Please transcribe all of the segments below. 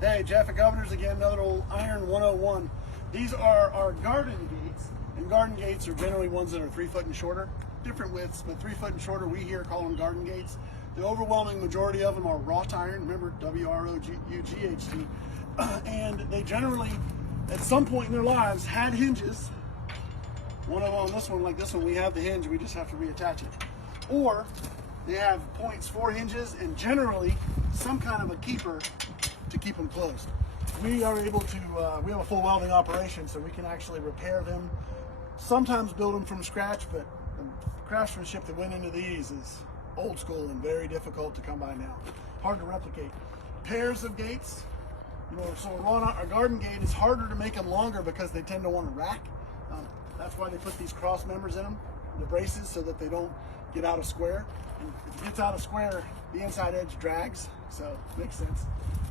Hey, Jeff at Governor's again, another old Iron 101. These are our garden gates, and garden gates are generally ones that are 3 foot and shorter. Different widths, but 3 foot and shorter, we here call them garden gates. The overwhelming majority of them are wrought iron, remember W-R-O-U-G-H-T, and they generally, at some point in their lives, had hinges. One of them on this one, like this one, we have the hinge, we just have to reattach it. Or they have points for hinges and generally some kind of a keeper to keep them closed. We are able to, we have a full welding operation, so we can actually repair them, sometimes build them from scratch, but the craftsmanship that went into these is old school and very difficult to come by now. Hard to replicate. Pairs of gates, so a garden gate is harder to make them longer because they tend to want to rack. That's why they put these cross members in them, the braces, so that they don't get out of square. And if it gets out of square, the inside edge drags, so it makes sense.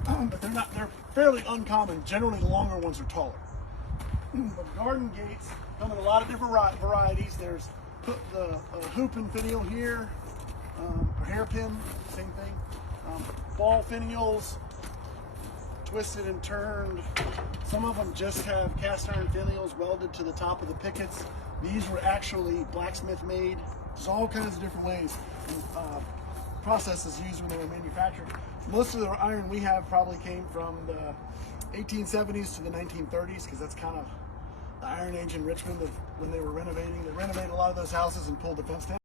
But they're fairly uncommon. Generally, the longer ones are taller. But garden gates come in a lot of different varieties. There's the hoop and finial here, or hairpin, same thing. Ball finials, twisted and turned. Some of them just have cast iron finials welded to the top of the pickets. These were actually blacksmith made. There's all kinds of different ways and processes used when they were manufactured. Most of the iron we have probably came from the 1870s to the 1930s, because that's kind of the Iron Age in Richmond of when they were renovating. They renovated a lot of those houses and pulled the fence down.